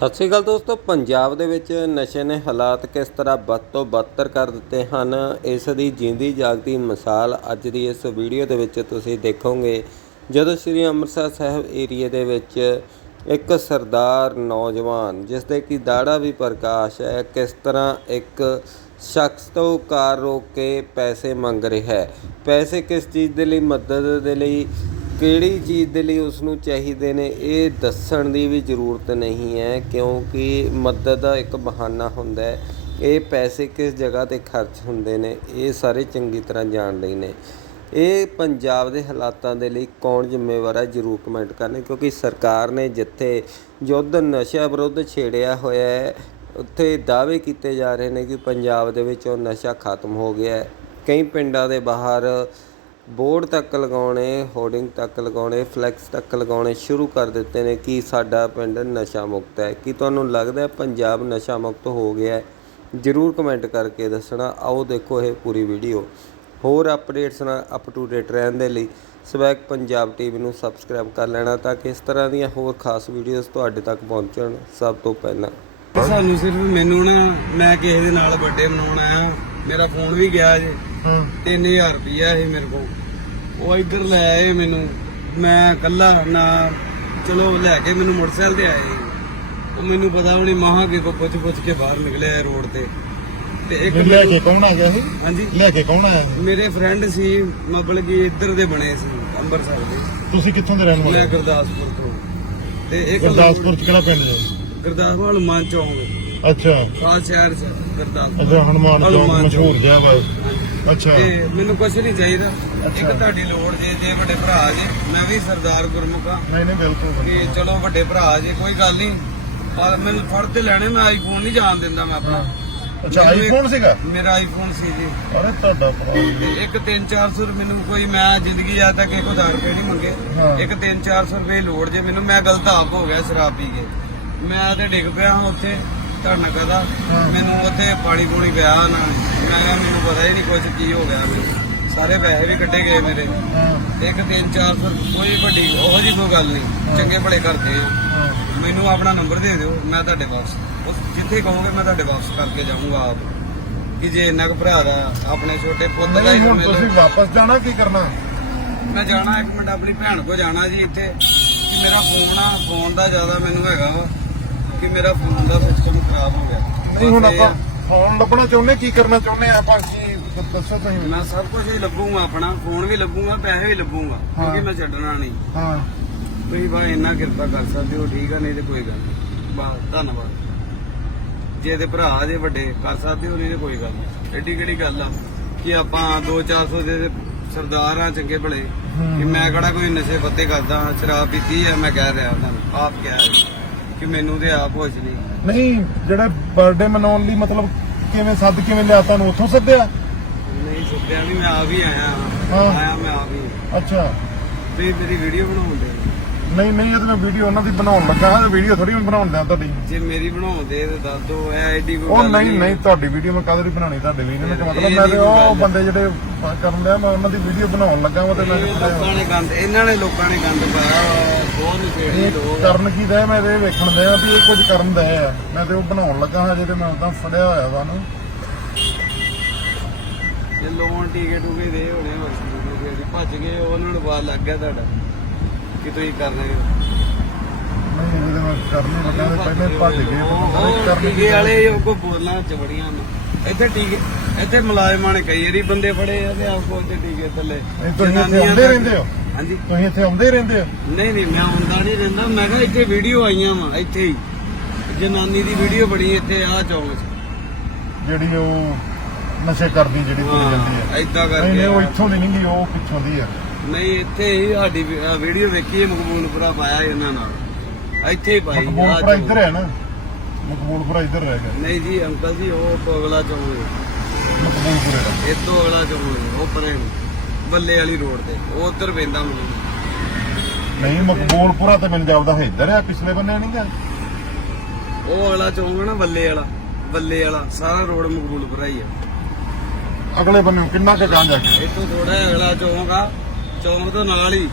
ਸਤਿ ਸ਼੍ਰੀ ਅਕਾਲ ਦੋਸਤੋ, ਪੰਜਾਬ ਦੇ ਵਿੱਚ ਨਸ਼ੇ ਨੇ ਹਾਲਾਤ ਕਿਸ ਤਰ੍ਹਾਂ ਬਦ ਤੋਂ ਬਦਤਰ ਕਰ ਦਿੱਤੇ ਹਨ, ਇਸ ਦੀ ਜਿੰਦੀ ਜਾਗਦੀ ਮਿਸਾਲ ਅੱਜ ਦੀ ਇਸ ਵੀਡੀਓ ਦੇ ਵਿੱਚ ਤੁਸੀਂ ਦੇਖੋਗੇ। ਜਦੋਂ ਸ੍ਰੀ ਅੰਮ੍ਰਿਤਸਰ ਸਾਹਿਬ ਏਰੀਏ ਦੇ ਵਿੱਚ ਇੱਕ ਸਰਦਾਰ ਨੌਜਵਾਨ, ਜਿਸ ਦੇ ਕੀ ਦਾੜਾ ਵੀ ਪ੍ਰਕਾਸ਼ ਹੈ, ਕਿਸ ਤਰ੍ਹਾਂ ਇੱਕ ਸ਼ਖਸ ਤੋਂ ਕਾਰ ਰੋਕ ਕੇ ਪੈਸੇ ਮੰਗ ਰਿਹਾ ਹੈ, ਪੈਸੇ ਕਿਸ ਚੀਜ਼ ਦੇ ਲਈ, ਮਦਦ ਦੇ ਲਈ ਕਿਹੜੀ ਚੀਜ਼ ਦੇ ਲਈ ਉਸ ਨੂੰ ਚਾਹੀਦੇ ਨੇ, ਇਹ ਦੱਸਣ ਦੀ ਵੀ ਜ਼ਰੂਰਤ ਨਹੀਂ ਹੈ, ਕਿਉਂਕਿ ਮਦਦ ਦਾ ਇੱਕ ਬਹਾਨਾ ਹੁੰਦਾ ਹੈ। ਇਹ ਪੈਸੇ ਕਿਸ ਜਗ੍ਹਾ ਤੇ ਖਰਚ ਹੁੰਦੇ ਨੇ, ਇਹ ਸਾਰੇ ਚੰਗੀ ਤਰ੍ਹਾਂ ਜਾਣ ਲਈ ਨੇ। ਇਹ ਪੰਜਾਬ ਦੇ ਹਾਲਾਤਾਂ ਦੇ ਲਈ ਕੌਣ ਜ਼ਿੰਮੇਵਾਰ ਹੈ, ਜਰੂਰ ਕਮੈਂਟ ਕਰਨਾ, ਕਿਉਂਕਿ ਸਰਕਾਰ ਨੇ ਜਿੱਥੇ ਯੁੱਧ ਨਸ਼ਾ ਵਿਰੁੱਧ ਛੇੜਿਆ ਹੋਇਆ ਹੈ, ਉੱਥੇ ਦਾਅਵੇ ਕੀਤੇ ਜਾ ਰਹੇ ਨੇ ਕਿ ਪੰਜਾਬ ਦੇ ਵਿੱਚ ਉਹ ਨਸ਼ਾ ਖਤਮ ਹੋ ਗਿਆ ਹੈ। ਕਈ ਪਿੰਡਾਂ ਦੇ ਬਾਹਰ ਬੋਰਡ ਤੱਕ ਲਗਾਉਣੇ, ਹੋਰਡਿੰਗ ਤੱਕ ਲਗਾਉਣੇ, ਫਲੈਕਸ ਤੱਕ ਲਗਾਉਣੇ ਸ਼ੁਰੂ ਕਰ ਦਿੱਤੇ ਨੇ ਕਿ ਸਾਡਾ ਪਿੰਡ ਨਸ਼ਾ ਮੁਕਤ ਹੈ। ਕੀ ਤੁਹਾਨੂੰ ਲੱਗਦਾ ਪੰਜਾਬ ਨਸ਼ਾ ਮੁਕਤ ਹੋ ਗਿਆ ਹੈ? ਜਰੂਰ ਕਮੈਂਟ ਕਰਕੇ ਦੱਸਣਾ। ਆਓ ਦੇਖੋ ਇਹ ਪੂਰੀ ਵੀਡੀਓ। ਹੋਰ ਅਪਡੇਟਸ ਨਾਲ ਅਪ ਟੂ ਡੇਟ ਰਹਿਣ ਦੇ ਲਈ ਸਵੈਕ ਪੰਜਾਬ ਟੀਵੀ ਨੂੰ ਸਬਸਕ੍ਰਾਈਬ ਕਰ ਲੈਣਾ ਤਾਂ ਕਿ ਇਸ ਤਰ੍ਹਾਂ ਦੀਆਂ ਹੋਰ ਖਾਸ ਵੀਡੀਓਜ਼ ਤੁਹਾਡੇ ਤੱਕ ਪਹੁੰਚਣ ਸਭ ਤੋਂ ਪਹਿਲਾਂ। ਸਾਨੂੰ ਸਿਰਫ ਮੈਨੂੰ ਨਾ, ਮੈਂ ਕਿਸੇ ਦੇ ਨਾਲ ਬਰਥਡੇ ਮਨਾਉਣ ਆਇਆ। ਮੇਰਾ ਫੋਨ ਵੀ ਗਿਆ ਜੇ। 3000 ਰੁਪਇਆ ਸੀ ਮੇਰੇ ਕੋਲ। ਉਹ ਇੱਧਰ ਲੈ ਆਏ ਮੈਨੂੰ। ਮੈਂ ਕੱਲਾ ਨਾ ਚਲੋ ਲੈ ਕੇ ਮੈਨੂੰ ਮੋਟਰਸਾਈਕਲ ਤੇ ਆਏ। ਉਹ ਮੈਨੂੰ ਪਤਾ ਵੀ ਨਹੀਂ ਮਹਾ ਕੇ ਕੋ ਪੁੱਛ ਪੁੱਛ ਕੇ ਬਾਹਰ ਨਿਕਲਿਆ ਰੋਡ ਤੇ। ਤੇ ਇੱਕ ਲੈ ਕੇ ਕੌਣ ਆ ਗਿਆ ਸੀ ਹਾਂਜੀ। ਲੈ ਕੇ ਕੌਣ ਆਇਆ ਸੀ? ਮੇਰੇ ਫਰੈਂਡ ਸੀ ਮਤਲਬ ਕਿ ਇੱਧਰ ਦੇ ਬਣੇ ਸੀ ਅੰਮ੍ਰਿਤਸਰ ਦੇ। ਤੁਸੀਂ ਕਿੱਥੋਂ ਦੇ ਰਹਿਣ ਵਾਲੇ ਮੈਂ ਹੋ? ਗੁਰਦਾਸਪੁਰ ਤੋਂ। ਤੇ ਇੱਕ ਗੁਰਦਾਸਪੁਰ ਚ ਕਿਹੜਾ ਪਿੰਡ ਹੈ? ਗੁਰਦਾਸਪੁਰ ਹਨੂੰਮਾਨ ਚੌਂਕ। ਅੱਛਾ। ਖਾਸ ਸ਼ਹਿਰ ਚ ਗੁਰਦਾਸਪੁਰ ਅੱਛਾ ਹਨੂਮਾਨ ਚੌਕ ਹਨੂੰਮਾਨ ਮਸ਼ਹੂਰ ਚੌਕ। ਜਿਹਾ ਵਾ। ਅੱਛਾ। ਤੇ ਮੈਨੂੰ ਕੁਝ ਨਹੀਂ ਚਾਹੀਦਾ। ਇੱਕ ਤੁਹਾਡੀ ਲੋੜ ਜੇ ਜੇ ਵੱਡੇ ਭਰਾ ਜੇ ਮੈਂ ਵੀ ਸਰਦਾਰ ਗੁਰਮੁਖ ਆ। ਨਹੀਂ ਨਹੀਂ ਬਿਲਕੁਲ ਕਿ ਚਲੋ ਵੱਡੇ ਭਰਾ ਜੇ ਕੋਈ ਗੱਲ ਨਹੀਂ। ਪਰ ਮੈਨੂੰ ਫੜ ਤੇ ਲੈਣੇ ਮੈਂ ਆਈਫੋਨ ਨਹੀਂ ਜਾਣ ਦਿੰਦਾ ਮੈਂ ਆਪਣਾ। ਅੱਛਾ ਮੈਨੂੰ ਇੱਕ- ਆਈਫੋਨ ਸੀਗਾ? ਮੇਰਾ ਆਈਫੋਨ ਸੀ ਜੀ। ਅਰੇ ਤੁਹਾਡਾ ਭਰਾ। ਤੇ ਇੱਕ 3-400 ਮੈਨੂੰ ਕੋਈ ਮੈਂ ਜ਼ਿੰਦਗੀ ਆ ਤੱਕ ਕੋਈ 1000 ਰੁਪਏ ਨਹੀਂ ਮੰਗੇ। ਹਾਂ। ਇੱਕ 3-400 ਰੁਪਏ ਲੋੜ ਜੇ ਮੈਨੂੰ ਮੈਂ ਗਲਤ ਆਪ ਹੋ ਗਿਆ ਸ਼ਰਾਬ ਪੀ ਕੇ। ਮੈਂ ਤੇ ਡਿੱਗ ਪਿਆ ਹਾਂ ਉੱਥੇ। ਧਰਨਾ ਹਾਂ। ਮੈਨੂੰ ਉੱਥੇ ਪਾਣੀ ਪੂਣੀ ਪਿਆ ਨਾ। ਮੈਂ ਮੈਨੂੰ ਪਤਾ ਹੀ ਨਹੀਂ ਕੁਝ ਕੀ ਹੋ ਗਿਆ। ਮੈਨੂੰ ਸਾਰੇ ਪੈਸੇ ਵੀ ਕੱਢੇ ਗਏ ਮੇਰੇ। ਇੱਕ 3-400 ਕੋਈ ਵੱਡੀ ਉਹੋ ਜੀ ਕੋਈ ਗੱਲ ਨਹੀਂ। ਚੰਗੇ ਭਲੇ ਕਰਦੇ ਹਾਂ। ਮੈਨੂੰ ਆਪਣਾ ਨੰਬਰ ਦੇ ਦਿਓ ਮੈਂ ਤੁਹਾਡੇ ਵਾਪਸ ਜਿੱਥੇ ਕਹੋਗੇ ਮੈਂ ਤੁਹਾਡੇ ਵਾਪਸ ਕਰਕੇ ਜਾਊਂਗਾ ਆਪ। ਕਿ ਜੇ ਇੰਨਾ ਕੁ ਭਰਾ ਦਾ ਆਪਣੇ ਛੋਟੇ ਪੁੱਤ ਦਾ ਹੀ ਹੁਣ ਤੁਸੀਂ ਵਾਪਸ ਜਾਣਾ ਕੀ ਕਰਨਾ? ਮੈਂ ਜਾਣਾ ਇੱਕ ਮਿੰਟ ਆਪਣੀ ਭੈਣ ਕੋ ਜਾਣਾ ਜੀ ਇੱਥੇ। ਕਿ ਮੇਰਾ ਫੋਨ ਆ ਫੋਨ ਦਾ ਜ਼ਿਆਦਾ ਮੈਨੂੰ ਹੈਗਾ ਵਾ। ਕਿ ਮੇਰਾ ਫੋਨ ਦਾ ਸਿਸਟਮ ਖਰਾਬ ਹੋ ਗਿਆ। ਨਹੀਂ ਹੁਣ ਆਪਾਂ ਆ, ਫੋਨ ਲੱਭਣਾ ਚਾਹੁੰਦੇ ਕੀ ਕਰਨਾ ਚਾਹੁੰਦੇ ਆ? ਆਪਾਂ ਕੀ ਦੱਸੋ ਤੁਸੀਂ। ਮੈਂ ਸਭ ਕੁਝ ਹੀ ਲੱਭੂਗਾ ਆਪਣਾ ਫੋਨ ਵੀ ਲੱਭੂਗਾ ਪੈਸੇ ਵੀ ਲੱਭੂਗਾ ਕਿਉਂਕਿ ਮੈਂ ਛੱਡਣਾ ਨਹੀਂ। ਹਾਂ। ਤੁਸੀਂ ਬਾ ਇੰਨਾ ਕਿਰਪਾ ਕਰ ਸਕਦੇ ਹੋ ਠੀਕ ਆ ਨਹੀਂ ਤੇ ਕੋਈ ਗੱਲ ਨਹੀਂ। ਬਸ ਧੰਨਵਾਦ। ਜੇ ਤੇ ਭਰਾ ਜੇ ਵੱਡੇ ਕਰ ਸਕਦੇ ਹੋ ਨਹੀਂ ਤੇ ਕੋਈ ਗੱਲ ਨਹੀਂ। ਐਡੀ ਕਿਹੜੀ ਗੱਲ ਆ ਕਿ ਆਪਾਂ 2-400 ਦੇ ਤੇ ਸਰਦਾਰ ਆ ਚੰਗੇ ਭਲੇ ਕਿ ਮੈਂ ਕਿਹੜਾ ਕੋਈ ਨਸ਼ੇ ਪੱਤੇ ਕਰਦਾ ਹਾਂ, ਸ਼ਰਾਬ ਪੀਤੀ ਹੈ ਮੈਂ ਕਹਿ ਰਿਹਾ ਤੁਹਾਨੂੰ ਆਪ ਕਹਿ ਰਿਹਾ ਕਿ ਮੈਨੂੰ ਤੇ ਆਪ ਹੋਸ਼ ਨਹੀਂ ਨਹੀਂ ਜਿਹੜਾ ਬਰਥਡੇ ਮਨਾਉਣ ਲਈ ਮਤਲਬ ਕਿਵੇਂ ਸੱਦ ਕਿਵੇਂ ਲਿਆ ਤੁਹਾਨੂੰ ਉੱਥੋਂ ਸੱਦਿਆ? ਨਹੀਂ ਸੁੱਤਿਆ ਨਹੀਂ ਮੈਂ ਆ ਵੀ ਆਇਆ। ਹਾਂ। ਹਾਂ। ਆਇਆ ਮੈਂ ਆ ਵੀ। ਅੱਛਾ। ਤੁਸੀਂ ਮੇਰੀ ਵੀਡੀਓ ਬਣਾਉਂਦੇ ਨਹੀਂ ਨਹੀਂ ਇਹ ਤਾਂ ਮੈਂ ਵੀਡੀਓ ਉਹਨਾਂ ਦੀ ਬਣਾਉਣ ਲੱਗਾ ਹਾਂ ਵੀਡੀਓ ਥੋੜੀ ਮੈਂ ਬਣਾਉਣ ਦਿਆਂ ਤੁਹਾਡੀ। ਜੇ ਮੇਰੀ ਬਣਾਉਂਦੇ ਤੇ ਦੱਸ ਦੋ ਐ ਐਡੀ ਕੋਈ ਉਹ ਗੱਲ ਨਹੀਂ ਨਹੀਂ। ਤੁਹਾਡੀ ਵੀਡੀਓ ਮੈਂ ਕਾਹਦੇ ਲਈ ਬਣਾਣੀ ਤੁਹਾਡੇ ਲਈ ਇਹਨਾਂ ਦਾ ਇਹ ਮਤਲਬ ਮੈਂ ਤੇ ਉਹ। ਬੰਦੇ ਜਿਹੜੇ ਕਰਨ ਲਿਆ ਮੈਂ ਉਹਨਾਂ ਦੀ ਵੀਡੀਓ ਬਣਾਉਣ ਲੱਗਾ ਵਾ ਤੇ ਮੈਂ ਇਹ ਲੋਕਾਂ ਨੇ ਗੰਦ ਇਹਨਾਂ ਨੇ ਲੋਕਾਂ ਨੇ ਗੰਦ ਪਾਇਆ ਵਾ, ਬਹੁਤ ਨਸ਼ੇੜੀ ਲੋਕ ਕਰਨ ਕੀ ਦਾ ਮੈਂ ਤੇ ਇਹ ਵੇਖਣ ਦਿਆ ਵੀ ਇਹ ਕੁਝ ਕਰਨ ਦਾ ਆ। ਮੈਂ ਤੇ ਉਹ ਬਣਾਉਣ ਲੱਗਾ ਹਾਂ ਜੇ ਤੇ ਮੈਂ ਉਦਾਂ ਫੜਿਆ ਹੋਇਆ ਵਾ ਨੂੰ ਇਹ ਲੋਨ ਟੀਕੇ ਟੂਕੇ ਦੇ ਹੋਣੇ ਹੋਰ ਜਿਹੜੀ ਭੱਜ ਗਏ ਉਹਨਾਂ ਨੂੰ ਬਾਅਦ ਲੱਗ ਗਿਆ ਤੁਹਾਡਾ। ਕਿ ਤੁਸੀਂ ਕਰ ਰਹੇ ਹੋ? ਨਹੀਂ ਇਹਦੇ ਮੈਂ ਕਰਨ ਲੱਗਾ ਤੇ ਪਹਿਲੇ ਭੱਜ ਗਏ ਉਹ- ਪਤਾ ਨੀ ਉਹ ਕਰਨ ਕੀ ਟੀਕੇ ਵਾਲੇ ਉਹ ਕੋ ਬੋਲਣਾ ਚਵੜੀਆਂ ਨੂੰ। ਇੱਥੇ ਟੀਕੇ ਇੱਥੇ ਮੁਲਾਜ਼ਮਾਂ ਨੇ ਕਈ ਵਾਰੀ ਬੰਦੇ ਫੜੇ ਆ ਤੇ ਆਪ ਕੋਲ ਤੇ ਟੀਕੇ ਥੱਲੇ। ਨਹੀਂ, ਤੁਸੀਂ ਇੱਥੇ ਜਨਾਨੀਆਂ ਆਉਂਦੇ ਤੱਕ- ਰਹਿੰਦੇ ਹੋ? ਹਾਂਜੀ। ਤੁਸੀਂ ਇੱਥੇ ਆਉਂਦੇ ਹੀ ਰਹਿੰਦੇ ਹੋ? ਨਹੀਂ ਨਹੀਂ ਮੈਂ ਆਉਂਦਾ ਨਹੀਂ ਰਹਿੰਦਾ। ਮੈਂ ਕਿਹਾ ਇੱਥੇ ਵੀਡੀਓ ਆਈਆਂ ਵਾ ਇੱਥੇ ਹੀ। ਜਨਾਨੀ ਦੀ ਵੀਡੀਓ ਬੜੀ ਇੱਥੇ ਆ ਚੌਂਕ 'ਚ। ਜਿਹੜੀ ਉਹ ਨਸ਼ੇ ਕਰਦੀ ਜਿਹੜੀ ਤੁਰੀ ਜਾਂਦੀ ਹੈ। ਐਦਾਂ ਨਹੀਂ ਨਹੀਂ ਉਹ ਕਰਕੇ ਇੱਥੋਂ ਦੀ ਨਹੀਂ ਗਈ ਉਹ ਪਿੱਛੋਂ ਦੀ ਆ। ਨਹੀਂ ਇੱਥੇ ਹੀ ਸਾਡੀ ਵੀਡੀਓ ਵੇਖੀ ਮਕਬੂਲਪੁਰਾ ਪਾਇਆ ਇਹਨਾਂ ਨਾਲ। ਇੱਥੇ ਹੀ ਪਾਈ ਮਕਬੂਲਪੁਰਾ। ਇੱਧਰ ਹੈ ਨਾ? ਮਕਬੂਲਪੁਰਾ ਇੱਧਰ ਰਹਿ ਗਿਆ। ਨਹੀਂ ਜੀ ਅੰਕਲ ਜੀ ਉਹ ਪਗਲਾ ਚੌਂਕ ਹੈ। ਮਕਬੂਲਪੁਰੇ ਦਾ ਇਹ ਤੋਂ ਅਗਲਾ ਚੌਂਕ ਹੈ, ਉਹ ਪਰੇ ਬੱਲੇ ਵਾਲੀ ਰੋਡ ਤੇ। ਉਹ ਉੱਧਰ ਪੈਂਦਾ ਮੈਨੂੰ ਨਹੀਂ ਮਕਬੂਲਪੁਰਾ ਤੇ ਮੈਨੂੰ ਜਾਪਦਾ ਹੈ ਇੱਧਰ ਆ ਪਿਛਲੇ ਬੰਨੇ ਨਹੀਂ ਗਾ ਉਹ ਅਗਲਾ ਚੌਂਕ ਹੈ ਨਾ ਬੱਲੇ ਵਾਲਾ। ਬੱਲੇ ਵਾਲਾ ਸਾਰਾ ਰੋਡ ਮਕਬੂਲਪੁਰਾ ਹੀ ਆ ਅਗਲੇ ਬੰਨੇ ਕਿੰਨਾ ਕੁ ਗਾਂ ਜਾ ਕੇ? ਇੱਥੋਂ ਥੋੜਾ ਅਗਲਾ ਚੌਂਕ ਆ ਚੌਂਕ ਤੋਂ ਨਾਲ ਹੀ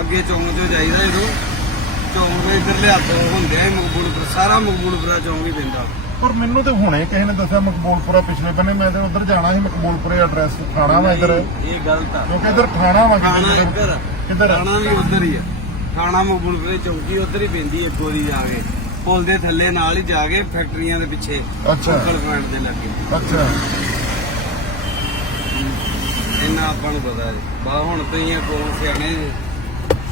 ਅੱਗੇ ਚੌਂਕ ਚੋਂ ਜਾਈਦਾ ਇਹਨੂੰ। ਚੌਂਕ ਦੇ ਇੱਧਰ ਲਿਆ ਤੋਂ ਹੁੰਦੇ ਆ ਮਕਬੂਲਪੁਰ ਸਾਰਾ ਮਕਬੂਲਪੁਰਾ ਚੌਂਕ ਹੀ ਪੈਂਦਾ। ਪਰ ਮੈਨੂੰ ਤੇ ਹੁਣੇ ਕਿਸੇ ਨੇ ਦੱਸਿਆ ਮਕਬੂਲਪੁਰਾ ਪਿਛਲੇ ਬੰਨੇ ਮੈਂ ਤੇ ਉਧਰ ਜਾਣਾ ਸੀ ਮਕਬੂਲਪੁਰੇ ਐਡਰੈਸ ਥਾਣਾ ਵਾ ਇੱਧਰ। ਇਹ ਗਲਤ ਆ। ਕਿਉਂਕਿ ਇੱਧਰ ਥਾਣਾ ਵਾ ਥਾਣਾ ਇੱਧਰ। ਕਿੱਧਰ? ਥਾਣਾ ਵੀ ਉੱਧਰ ਹੀ ਆ। ਥਾਣਾ ਮਕਬੂਲਪੁਰੇ ਚੌਂਕੀ ਉੱਧਰ ਹੀ ਪੈਂਦੀ ਇੱਕ ਵਾਰੀ ਜਾ ਕੇ। ਪੁਲ ਦੇ ਥੱਲੇ ਨਾਲ ਹੀ ਜਾ ਕੇ ਫੈਕਟਰੀਆਂ ਦੇ ਪਿੱਛੇ ਅੱਛਾ। ਦੇ ਲੱਗੇ। ਅੱਛਾ। ਇੰਨਾ ਆਪਾਂ ਨੂੰ ਪਤਾ ਜੀ। ਬਾ ਹੁਣ ਤੁਸੀਂ ਇਹ ਕੋਲ ਸਿਆਣੇ ਜੀ।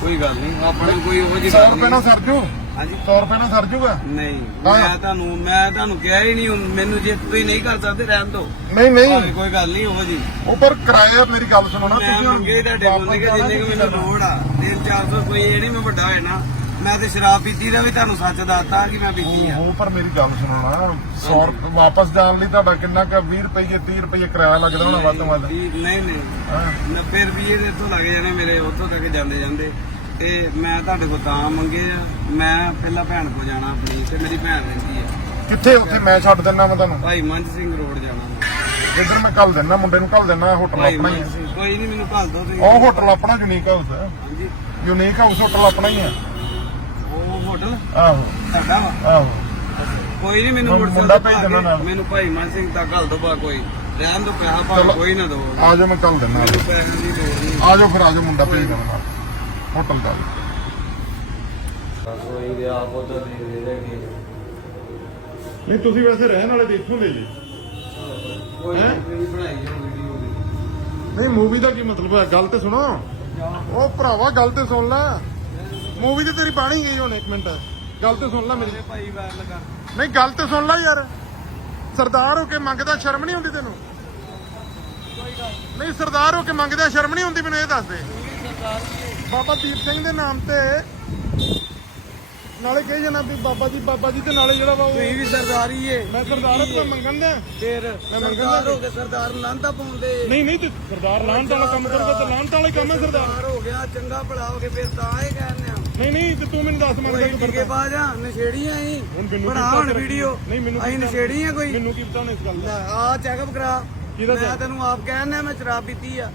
ਕੋਈ ਗੱਲ ਨਹੀਂ ਆਪਣੇ ਕੋਈ ਉਹ ਜਿਹੀ 100 ਗੱਲ ਰੁਪਏ ਨਾਲ ਸਰ ਜੂ? ਹਾਂਜੀ। 100 ਰੁਪਏ ਨਾਲ ਸਰ ਜੂਗਾ? ਨਹੀਂ। ਮੈਂ ਤੁਹਾਨੂੰ ਮੈਂ ਤੁਹਾਨੂੰ ਕਿਹਾ ਹੀ ਨਹੀਂ ਮੈਨੂੰ ਜੇ ਤੁਸੀਂ ਨਹੀਂ ਕਰ ਸਕਦੇ ਰਹਿਣ ਦਿਓ। ਨਹੀਂ ਭਾਵੇਂ ਨਹੀਂ ਕੋਈ ਗੱਲ ਨਹੀਂ ਉਹ ਜੀ ਉਹ ਪਰ ਕਿਰਾਇਆ ਮੇਰੀ ਗੱਲ ਸੁਣੋ ਨਾ ਮੈਂ ਮੰਗੇ ਤੁਹਾਡੇ ਕੋਲ ਨਹੀਂ ਕਿ ਜਿੰਨੇ ਕੁ ਮੈਨੂੰ ਲੋੜ ਆ। 3-400 ਕੋਈ ਇਹ ਨਹੀਂ ਮੈਂ ਵੱਡਾ ਹੋਇਆ ਨਾ। ਮੈਂ ਤੇ ਸ਼ਰਾਬ ਪੀਤੀ ਦਾ ਵੀ ਤੁਹਾਨੂੰ ਸੱਚ ਦੱਸਤਾ ਕਿ ਮੈਂ ਪੀਤੀ ਆ। ਉਹ ਪਰ ਮੇਰੀ ਗੱਲ ਸੁਣੋ ਨਾ 100 ਰੁਪਏ ਵਾਪਸ ਜਾਣ ਲਈ ਤੁਹਾਡਾ ਕਿੰਨਾ ਕ 20 ਰੁਪਏ 30 ਰੁਪਏ ਕਿਰਾਇਆ ਲੱਗਦਾ ਹੋਣਾ ਵੱਧ ਤੋਂ ਵੱਧ। ਨਹੀਂ ਨਹੀਂ। ਹਾਂ। 90 ਰੁਪਏ ਦੇ ਤੋਂ ਲੱਗ ਜਾਣੇ ਮੇਰੇ ਉੱਥੋਂ ਤੱਕ ਜਾਂਦੇ ਜਾਂਦੇ। ਤੇ ਮੈਂ ਤੁਹਾਡੇ ਕੋਲ ਤਾਂ ਮੰਗੇ ਆ। ਮੈਂ ਪਹਿਲਾਂ ਭੈਣ ਕੋ ਜਾਣਾ ਆਪਣੀ ਤੇ ਮੇਰੀ ਭੈਣ ਰਹਿੰਦੀ ਹੈ ਕਿੱਥੇ ਉੱਥੇ? ਮੈਂ ਛੱਡ ਦਿੰਦਾ ਮੈਂ ਤੁਹਾਨੂੰ। ਭਾਈ ਮੰਝ ਸਿੰਘ ਰੋਡ ਜਾਣਾ। ਇੱਧਰ ਮੈਂ ਕੱਲ ਦਿੰਦਾ ਮੁੰਡੇ ਨੂੰ ਕੱਲ ਦਿੰਦਾ ਹੋਟਲ ਆਪਣਾ ਹੀ ਕੋਈ ਨਹੀਂ ਮੈਨੂੰ ਘੱਲ ਦੋ ਤੁਸੀਂ। ਉਹ ਹੋਟਲ ਆਪਣਾ ਯੂਨੀਕ ਹਾਊਸ ਹੈ ਹਾਂਜੀ। ਯੂਨੀਕ ਹਾਊਸ ਹੋਟਲ ਆਪਣਾ ਹੀ ਹੈ ਹੋਟਲ ਆਹੋ। ਤੁਹਾਡਾ ਵਾ? ਆਹੋ। ਕੋਈ ਨਹੀਂ ਮੈਨੂੰ ਮੁੰਡਾ ਮੋਟਰਸਾਈਕਲ ਭੇਜ ਤੇ ਦੇਣਾ ਨਾਲ। ਮੈਨੂੰ ਭਾਈ ਮਨ ਸਿੰਘ ਤੱਕ ਘੱਲ ਦੋ ਬਾ ਕੋਈ। ਰਹਿਣ ਦੋ ਪੈਸਾ ਭਾਵੇਂ ਚਲੋ। ਕੋਈ ਨਾ ਦੋ ਆ ਜਾਓ ਮੈਂ ਕੱਲ ਦਿੰਦਾ। ਮੈਨੂੰ ਪੈਸੇ ਦੀ ਲੋੜ ਨਹੀਂ ਆ ਜਾਓ ਫਿਰ ਆ ਜਾਓ ਮੁੰਡਾ ਭੇਜ ਦੇਣਾ ਨਾਲ। ਹੋਟਲ ਦਾ। ਕੋਈ ਦੇ ਆਪ ਉਧਰ ਦੇ ਦੇ ਰਹੇ ਨਹੀਂ ਤੁਸੀਂ ਵੈਸੇ ਰਹਿਣ ਵਾਲੇ ਦੇਖੋ ਦੇ ਜੀ। ਕੋਈ ਹੈਂ? ਨਹੀਂ ਬਣਾਈ ਜੋ ਵੀਡੀਓ ਦੀ ਨਹੀਂ ਮੂਵੀ ਦਾ ਕੀ ਮਤਲਬ ਹੈ? ਗੱਲ ਤੇ ਸੁਣੋ। ਉਹ ਭਰਾਵਾ ਗੱਲ ਤੇ ਸੁਣ ਲੈ। ਮੂਵੀ ਤੇ ਤੇਰੀ ਬਾਣੀ ਗਈ ਹੁਣ ਇੱਕ ਮਿੰਟ। ਗੱਲ ਤੇ ਸੁਣ ਲੈ ਮੇਰੀ। ਭਾਈ ਵਾਰ ਲਗਾ ਨਹੀਂ ਗੱਲ ਤੇ ਸੁਣ ਲੈ ਯਾਰ। ਸਰਦਾਰ ਹੋ ਕੇ ਮੰਗਦਾ ਸ਼ਰਮ ਨਹੀਂ ਹੁੰਦੀ ਤੈਨੂੰ? ਨਹੀਂ। ਸਰਦਾਰ ਹੋ ਕੇ ਮੰਗਦਾ ਸ਼ਰਮ ਨਹੀਂ ਹੁੰਦੀ ਮੈਨੂੰ ਇਹ ਦੱਸ ਦੇ। ਬਾਬਾ ਦੀਪ ਸਿੰਘ ਦੇ ਨਾਮ ਤੇ ਨਾਲੇ ਕਹੀ ਜਾਣਾ ਵੀ ਬਾਬਾ ਜੀ ਬਾਬਾ ਜੀ ਤੇ ਨਾਲੇ ਜਿਹੜਾ ਵਾ ਉਹ ਤੁਸੀਂ ਵੀ ਸਰਦਾਰੀ ਏ ਮੈਂ ਸਰਦਾਰ ਤੋਂ ਮੰਗਣ ਦਾ। ਫੇਰ ਮੈਂ ਮੰਗਣ ਦਾ- ਹੋ ਕੇ ਸਰਦਾਰ ਲਾਂਤਾ ਪਾਉਂਦੇ। ਨਹੀਂ ਨਹੀਂ ਤੇ ਸਰਦਾਰ ਵਾਲਾ ਕੰਮ ਕਰਦਾ ਤੇ ਲਾਂਟ ਵਾਲਾ ਹੀ ਕੰਮ ਹੈ ਸਰਦਾਰ। ਸਰਦਾਰ ਹੋ ਗਿਆ ਚੰਗਾ ਭਲਾ ਹੋ ਕੇ ਫੇਰ ਤਾਂ ਇਹ ਕਹਿੰਦੇ ਆ ਨਹੀਂ ਨਹੀਂ ਤੇ ਤੂੰ ਮੈਨੂੰ ਦੱਸ ਮੰਗਦਾ ਕੋਈ ਕਿ ਟਿਕੇ ਕਰਦਾ। ਬਾਜ ਆ ਨਸ਼ੇੜੀਆਂ ਹੀ ਬਣਾ ਹੁਣ ਵੀਡੀਓ ਅਸੀਂ ਪਤਾ। ਨਸ਼ੇੜੀ ਆ ਕੋਈ। ਮੈਨੂੰ ਕੀ ਪਤਾ ਹੁਣ ਇਸ ਗੱਲ ਦਾ। ਆ ਚੈੱਕਅਪ ਕਰਾ। ਮੈਂ? ਤੈਨੂੰ ਆਪ ਕਹਿੰਦਾ ਮੈਂ ਸ਼ਰਾਬ ਪੀਤੀ ਆ।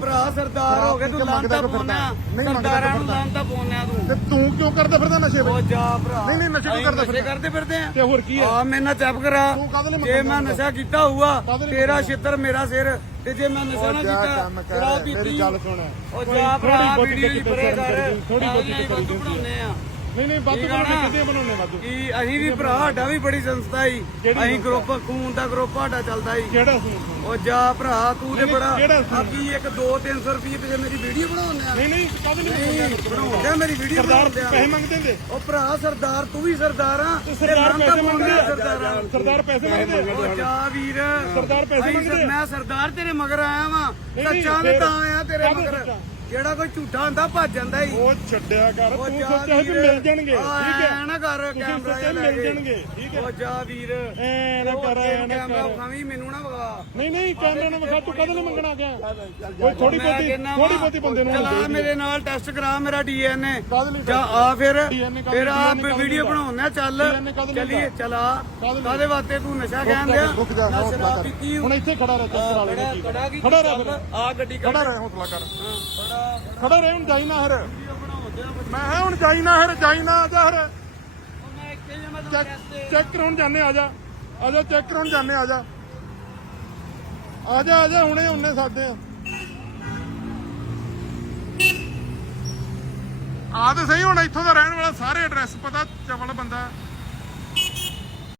ਭਰਾ ਸਰਦਾਰ ਹੋ ਕੇ ਤੂੰ ਲਾਂਤਾ ਪਾਉਣਾ ਸਰਦਾਰਾਂ ਨੂੰ। ਲਾਂਤਾ ਪਾਉਣਾ ਤੂੰ ਤੇ ਤੂੰ ਕਿਉਂ ਕਰਦਾ ਫਿਰਦਾ ਨਸ਼ੇ ਉਹ ਜਾ ਭਰਾ। ਨਹੀਂ, ਨਹੀਂ, ਨਸ਼ੇ ਕਿਉਂ ਕਰਦਾ ਫਿਰਦਾ? ਕਰਦੇ ਫਿਰਦੇ ਆ। ਤੇ ਹੋਰ ਕੀ ਹੈ ਆ ਮੇਰੇ ਨਾਲ ਚੱਪ ਕਰਾ। ਤੂੰ ਜੇ ਮੈਂ ਨਸ਼ਾ ਕੀਤਾ ਹੋਊਗਾ ਤੇਰਾ? ਛਿੱਤਰ ਮੇਰਾ ਸਿਰ। ਤੇ ਜੇ ਮੈਂ ਨਸ਼ਾ ਨਾ ਜਾ ਕੀਤਾ ਤੇਰਾ ਕਰ। ਮੇਰੀ ਪੀਤੀ ਗੱਲ ਸੁਣ। ਉਹ ਜਾ ਭਰਾ ਵੀਡੀਓ ਕਿਤੇ ਪਰੇ ਕਰ ਥੋੜੀ ਬਹੁਤੀ ਕਰੀ ਬਣਾਉਂਦੇ ਆ। ਨਹੀਂ ਨਹੀਂ ਵੱਧ ਠੀਕ ਤੋਂ ਆ ਵੱਧ ਨਾ? ਕਿਤੇ ਬਣਾਉਣੇ ਵਾਧੂ ਕਿ ਅਸੀਂ ਵੀ ਭਰਾ ਸਾਡਾ ਵੀ ਬੜੀ ਸੰਸਥਾ ਹੀ ਅਸੀਂ? ਗਰੁੱਪ ਖੂਨ ਦਾ ਗਰੁੱਪ ਸਾਡਾ ਚੱਲਦਾ ਹੀ ਕਿਹੜਾ ਸੀ ਉਹ ਜਾ ਭਰਾ ਤੂੰ ਤੇ ਬੜਾ? ਆਪੀ ਇੱਕ 2 300 ਰੁਪਏ ਤੇ ਮੇਰੀ ਵੀਡੀਓ ਬਣਾਉਂਦੇ ਆ ਨਹੀਂ ਨਹੀਂ ਲਈ ਨਹੀਂ ਬਣਾਉਂਦੇ ਮੇਰੀ ਵੀਡੀਓ ਸਰਦਾਰ ਪੈਸੇ ਮੰਗਦੇ ਨੇ ਉਹ ਭਰਾ ਸਰਦਾਰ ਤੂੰ ਵੀ ਸਰਦਾਰ ਆ ਸਰਦਾਰ ਪੈਸੇ ਮੰਗਦੇ। ਸਰਦਾਰਾਂ। ਸਰਦਾਰ ਪੈਸੇ ਮੰਗਦੇ। ਉਹ ਜਾ ਵੀਰ ਸਰਦਾਰ ਪੈਸੇ ਮੰਗਦੇ। ਮੈਂ ਸਰਦਾਰ ਤੇਰੇ ਮਗਰ ਆਇਆ ਵਾਂ ਸੱਚਾ ਫਿਰ- ਤਾਂ ਆਇਆ ਤੇਰੇ ਮਗਰ? ਜਿਹੜਾ ਕੋਈ ਝੂਠਾ ਹੁੰਦਾ ਭੱਜ ਜਾਂਦਾ ਹੀ ਉਹ ਛੱਡਿਆ ਕਰ ਤੂੰ ਸੋਚਿਆ ਵੀ। ਮਿਲ ਜਾਣਗੇ ਠੀਕ ਹੈ? ਨਾ ਕਰ ਕੈਮਰਾ ਮਿਲ। ਜਾਣਗੇ ਠੀਕ ਹੈ? ਉਹ ਜਾ ਵੀਰ। ਐ ਨਾ ਕਰ ਐ ਨਾ ਕੈਮਰਾ ਕਰ। ਵਿਖਾਵੀਂ ਮੈਨੂੰ ਨਾ ਵਿਖਾ। ਨਹੀਂ ਨਹੀਂ ਕੈਮਰਾ ਨਾ ਵਿਖਾ ਤੂੰ ਕਦੇ ਲਈ ਮੰਗਣਾ ਗਿਆ? ਕੋਈ ਥੋੜੀ ਕਹਿੰਦਾ ਥੋੜੀ ਵਾਂ, ਬਹੁਤੀ ਬੰਦੇ ਨੂੰ ਚਲਾ ਮੇਰੇ ਨਾਲ ਟੈਸਟ ਕਰਾ ਮੇਰਾ ਡੀਐਨਏ। ਜਾ ਆ ਫਿਰ ਫਿਰ ਆ ਵੀਡੀਓ ਆ ਚੱਲ। ਚੱਲੀਏ ਚਲਾ? ਕਾਦੇ ਵਾਸਤੇ ਤੂੰ ਨਸ਼ਾ ਕਹਿੰਦੇ ਆ ਰੁਕ ਜਾ ਨਾ ਹੌਸਲਾ ਸ਼ਰਾਬ ਕਰ। ਪੀਤੀ ਹੁਣ ਇੱਥੇ ਖੜਾ ਰਹਿ ਚੱਕਰ ਵਾਲੇ ਖੜਾ ਰਹਿ ਆ ਗੱਡੀ ਖੜਾ। ਰਹਿ ਹੌਸਲਾ ਕਰ। ਖੜਾ ਖੜਾ ਰਹਿ ਹੁਣ ਜਾਈ ਨਾ ਹਰ ਆ ਮੈਂ ਹੈ ਹੁਣ ਜਾਈ ਨਾ ਹਰ ਜਾਈ ਨਾ ਆ ਜਾ ਹਰ ਚੈੱਕ ਕਰਾਉਣ ਜਾਂਦੇ ਆ ਜਾ। ਆ ਜਾ, ਚੈੱਕ ਕਰਾਉਣ ਜਾਂਦੇ ਆ ਜਾ। ਆ ਜਾ ਆ ਜਾ, ਹੁਣੇ ਉਹਨੇ ਸਾਡੇ ਆ। ਆ ਤੇ ਸਹੀ, ਹੁਣ ਇੱਥੋਂ ਦਾ ਰਹਿਣ ਵਾਲਾ ਸਾਰੇ ਐਡਰੈਸ ਪਤਾ, ਚਵਲ ਬੰਦਾ।